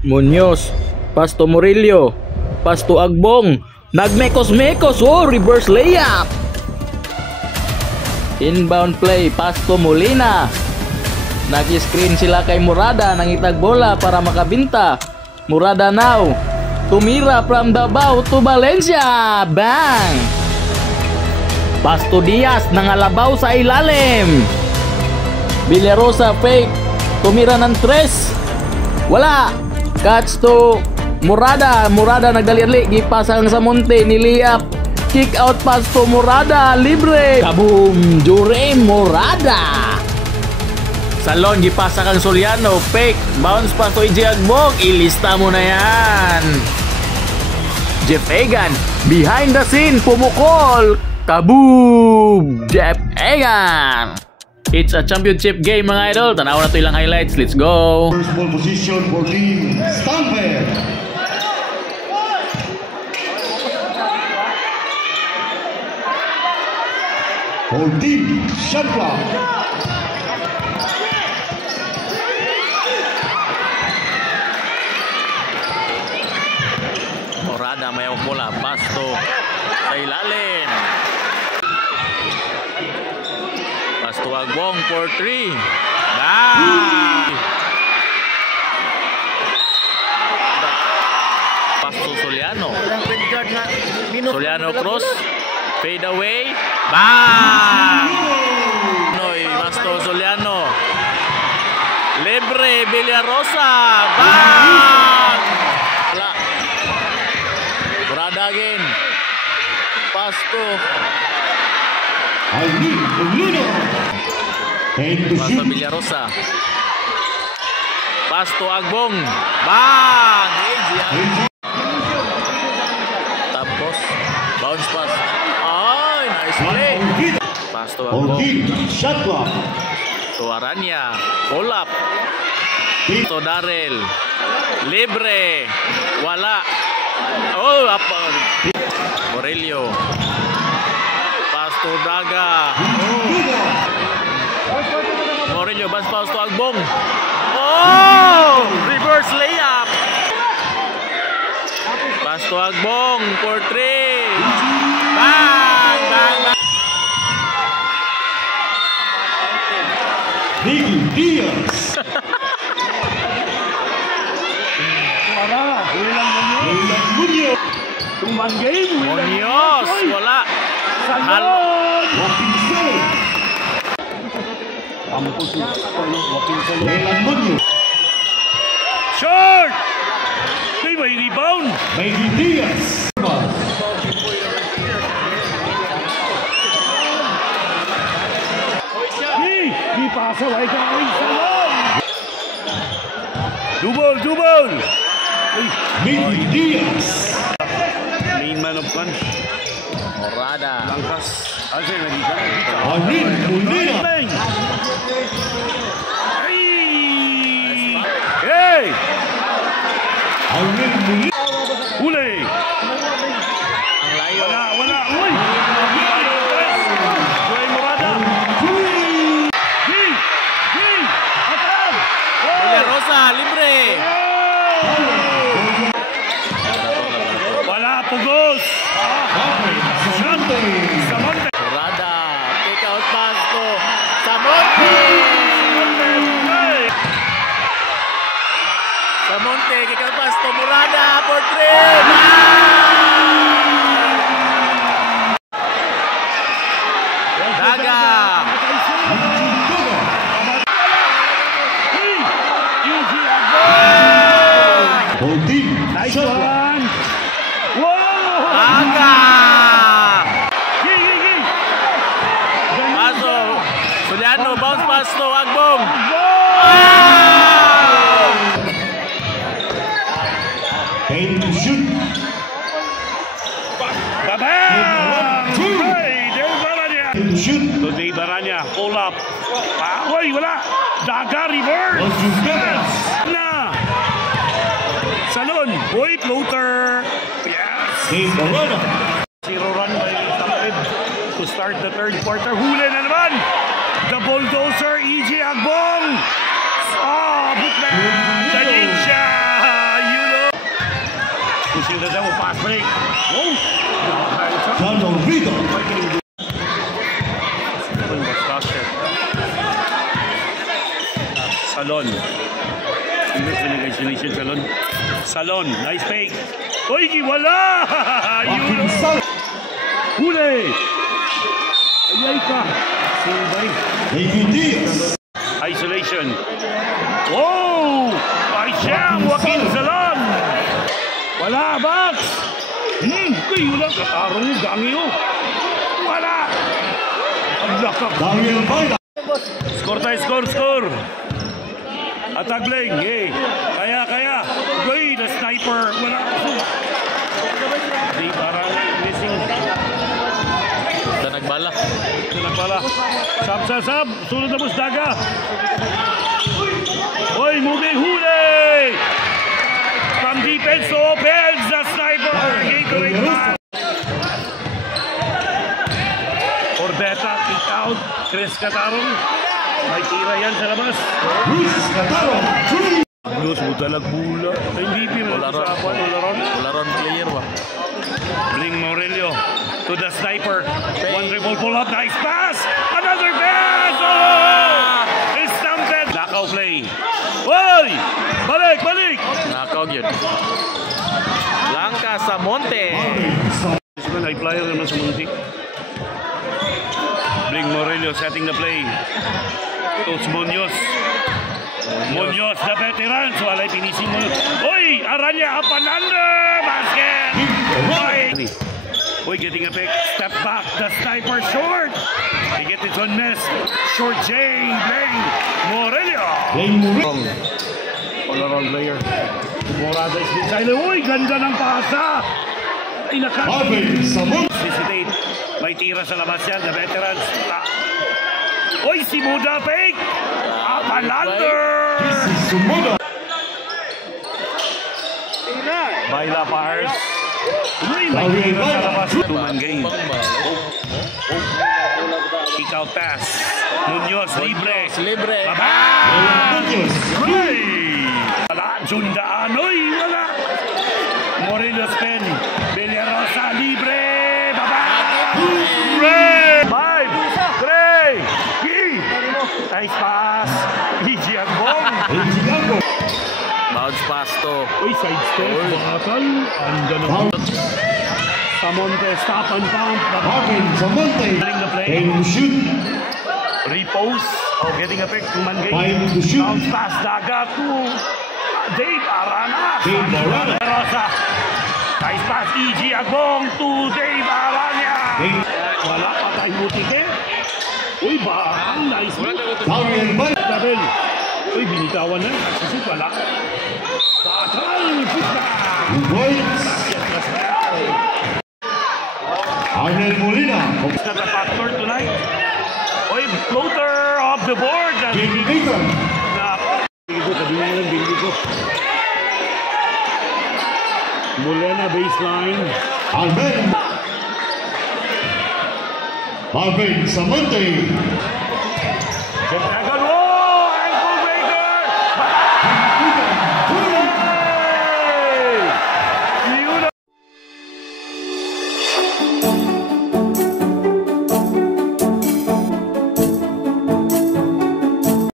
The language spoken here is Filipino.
Munoz, Pasto Murillo, Pasto Agbong, nagmekos-mekos, oh, reverse layup. Inbound play, Pasto Molina. Nag-screen sila kay Murada, nangitag bola para makabinta. Murada now, tumira from Davao to Valencia, bang! Pasto Diaz, nangalabaw sa ilalim. Villarosa fake, tumira ng 3. Wala. Catch to Murada. Murada nagdali-ali, gipasang sa monte, niliap. Kick out pass to Murada, libre. Kaboom, Jure Murada. Salon, gipasa kang Soliano, fake. Bounce pass to EJ Agbong, ilista mo na yan. Jeff Egan, behind the scene, pumukol. Kaboom, Jeff Egan. It's a championship game mga idol. Tanaw na ito ilang highlights. Let's go. First ball position for team Stamper. For team shot clock. Morada may bola. Pasto sa ilalim. Pasto Agbong for 3. Pasto Soliano. Soliano cross. Fade away. Bang! Noy, Pasto Soliano. Libre, Villarosa. Bang! Wala. Murada again. Pasto. Pasto Villarosa. Pasto Agbong. Bang! Tapos bounce pass. Ay, nice play. Pasto Agbong. Shot clock. Tuaranya. Pull up. Pasto Darrell. Libre. Wala. Oh, apa? Murillo. Pasto Daga. Murillo, Pasto Agbong. Oh! Reverse layup. Pasto Agbong for 3. Bang! Bang! Bang! Nicky Diaz. Munoz, wala. Short! May rebound! Nicky Diaz. Di pasa ay kawin salon! Double! Nicky Diaz. Main man of punch. Morada. Langkas. Asa lagi ka? Arin Molina. Hey! Arin Molina. Huli! Ang layo. Wala! Uy! Joy Morada! Atal! Villarosa, libre. Wala! Pugos! Morada. Take out pass to Samonte. Samonte, kick out pass to Morada for 3. Daga. For team Nice shot clock. one! Wow! Daga. Gigi! Paso. Soliano, bounce pass to Agbong. Aim to shoot. Babang! Hey, there's Baranya! Aim to shoot. Today Baranya, pull up. Hoy, wala! Daga reverse! Rodriguez. Na! Salon! Hoy, floater! Yes! Team Morada. Zero run by Tamped to start the third quarter. Huli na naman! The bulldozer, EJ Agbong! Oh, but na! The ninja! Fast break. Wow! John Oviedo. Salon. Congratulations, Salon. Salon. Nice fake. Uy, wala! Joaquin Salon. Huli! Ayay ka. Silbay. David Diaz. Isolation. Wow! Ay siyang Joaquin Salon! Wala, Bax! Uy, wala. Katarong mo, gangi mo. Wala! Ang lakap. Daniel Baila. Score tayo, score! Atagling, eh. Kaya. Uy, the sniper. Wala. Di, parang missing. Sa nagbala. Sab. Sunod na Busdaga. Uy, moving huli! From defense to offense, the sniper. Gateway back. Orbeta, kick out. Chris Catarong. May tira yan sa labas. Luis Cataro. Three. Blues mo talag bula. MVP na nagsasapan. Wala player ba? Bling Morelio to the sniper. One dribble pull up. Nice pass. Another pass. Oh! It's stumped. Knockout play. Oy! Balik! Nakaw yun. Langka sa Monte. This man, high flyer naman sa Munti. Bling Morelio setting the play. Coach Munoz, the veterans. Walay pinising mo. Oy! Aranya up and under! Basket! Oy, getting a pick. Step back. The sniper short. They get it on nest. Short Jane. Bling Morelio. All-around player. Morada is inside. Uy, ganda ng pasa. Ay, Marvin Samon. Hesitate. May tira sa labas yan. The veterans. Uy, si Muda fake. Apalander. Sumoda. Baila Pars. Uy, may tira sa labas. Two-man game. Kick out pass. Munoz, libre. Baba! Munoz. Uy! Wala, Jundaan. Uy, wala. Morelos Pen. Villarosa, libre. Baba! Ray! 5, 3, nice pass. Iji Agbong. Bounce pass to. Uy, side step. Bakal. Anda naman. Samonte, stop and pump. Marvin Samonte. The play. Time to shoot. Repose. Oh, getting a pick. Two-man game. Time to shoot. Bounce pass. Daga to Dave Arana. Dave Arana. Rosa. Nice pass. Iji Agbong to Dave Arana. Wala pa tayo mutike. Uy, bakal. Nice move. Daniel Baila. Babel. Uy, binitawan na. Kasi wala. Bakal. Puta. Boys. Arnel Molina. Is that a factor tonight? Oy, floater off the board. Jimmy Bacon. Binili ko. Molina baseline. Marvin Samonte.